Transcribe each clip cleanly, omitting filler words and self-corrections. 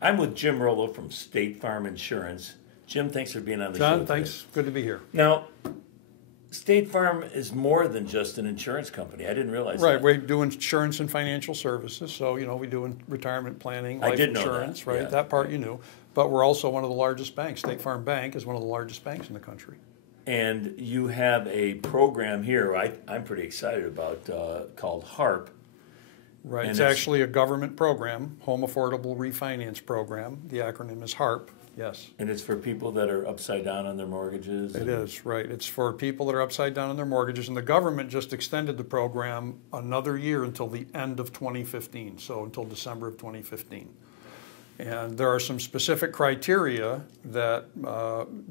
I'm with Jim Rollo from State Farm Insurance. Jim, thanks for being on the show John, today. thanks. Good to be here. Now, State Farm is more than just an insurance company. I didn't realize Right, that. we do insurance and financial services. So, we do retirement planning, life insurance, that. right? Yeah. That part you knew. But we're also one of the largest banks. State Farm Bank is one of the largest banks in the country. And you have a program here I'm pretty excited about called HARP. Right, And it's actually a government program, Home Affordable Refinance Program. The acronym is HARP, yes. And it's for people that are upside down on their mortgages? It is, right. It's for people that are upside down on their mortgages, and the government just extended the program another year until the end of 2015, so until December of 2015. And there are some specific criteria that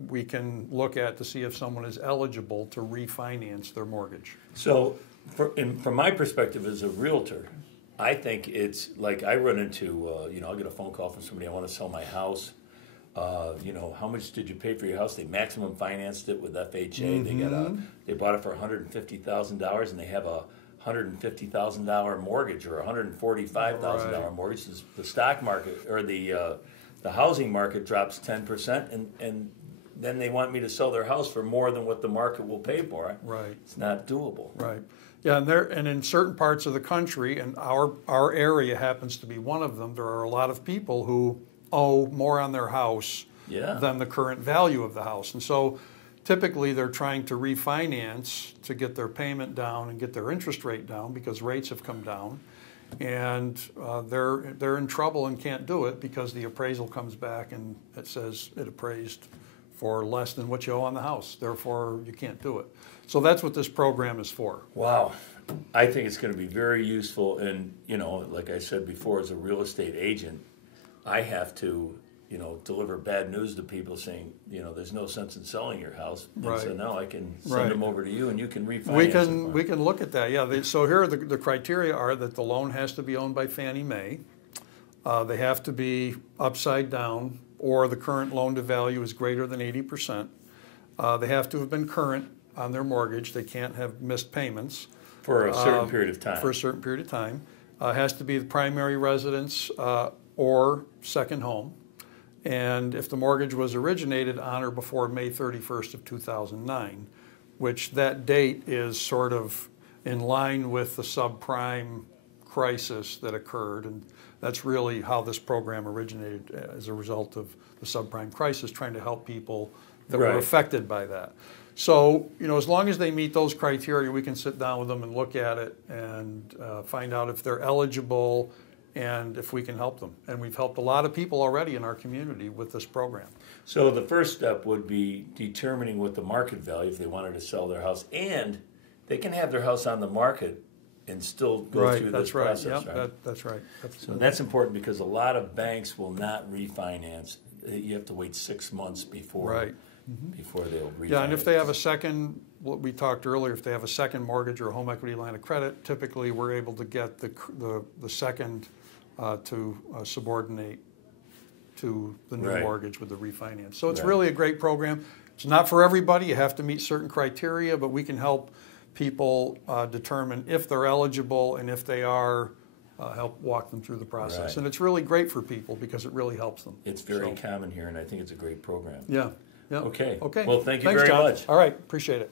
we can look at to see if someone is eligible to refinance their mortgage. So, from my perspective as a realtor, I think it's like I run into, I'll get a phone call from somebody, I want to sell my house. How much did you pay for your house? They maximum financed it with FHA. Mm-hmm. They bought it for $150,000 and they have a $150,000 mortgage or a $145,000 Right. mortgage. The stock market or the housing market drops 10%, and then they want me to sell their house for more than what the market will pay for it. Right. It's not doable. Right. Yeah, and in certain parts of the country, and our area happens to be one of them, there are a lot of people who owe more on their house than the current value of the house. And so typically they're trying to refinance to get their payment down and get their interest rate down because rates have come down. And they're in trouble and can't do it because the appraisal comes back and it says it appraised for less than what you owe on the house. Therefore, you can't do it. So that's what this program is for. Wow. I think it's going to be very useful. And, like I said before, as a real estate agent, I have to, deliver bad news to people saying, there's no sense in selling your house. And Right. so now I can send them over to you and you can refinance We can look at that, yeah. So here are the criteria are that the loan has to be owned by Fannie Mae. They have to be upside down or the current loan to value is greater than 80%. They have to have been current on their mortgage. They can't have missed payments. For a certain period of time. For a certain period of time. Has to be the primary residence or second home. And if the mortgage was originated on or before May 31st of 2009, which that date is sort of in line with the subprime crisis that occurred, and that's really how this program originated as a result of the subprime crisis, trying to help people that were affected by that. So, as long as they meet those criteria, we can sit down with them and look at it and find out if they're eligible and if we can help them. And we've helped a lot of people already in our community with this program. So the first step would be determining what the market value if they wanted to sell their house. And they can have their house on the market and still go through this process, right? That's right. So that's important because a lot of banks will not refinance. You have to wait 6 months before before they'll refinance. Yeah, and if they have a second, what we talked earlier, if they have a second mortgage or a home equity line of credit, typically we're able to get the second to subordinate to the new mortgage with the refinance. So it's really a great program. It's not for everybody. You have to meet certain criteria, but we can help people determine if they're eligible, and if they are, help walk them through the process. And it's really great for people because it really helps them. It's very common here, and I think it's a great program. Yeah. Okay. Okay. Well, thank you Thanks, very John. much. All right. Appreciate it.